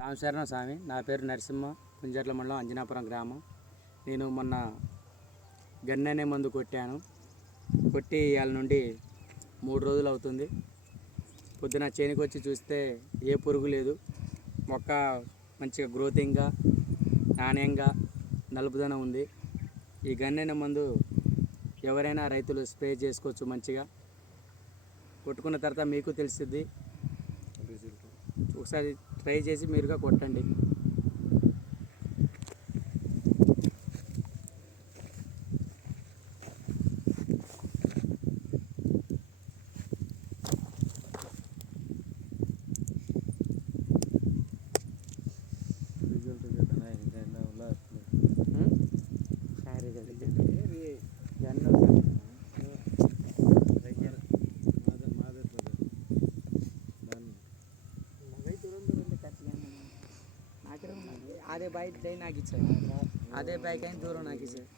రామశరణ స్వామి. నా పేరు నరసింహ, కుంజర్ల మండలం, అంజనాపురం గ్రామం. నేను మొన్న గన్ననే మందు కొట్టాను. కొట్టి ఇవాళ నుండి 3 రోజులు అవుతుంది. పొద్దున చేనుకి వచ్చి చూస్తే ఏ పురుగు లేదు. మొక్క మంచిగా గ్రోతింగ్గా, నాణ్యంగా, నలుపుదనం ఉంది. ఈ గన్నెన మందు ఎవరైనా రైతులు స్ప్రే చేసుకోవచ్చు. మంచిగా కొట్టుకున్న తర్వాత మీకు తెలుస్తుంది. ఒకసారి ట్రై చేసి మీరుగా కొట్టండి. అదే బైక్ నాకు ఇచ్చారు, అదే బైక్ అయిన దూరం నాకు ఇచ్చారు.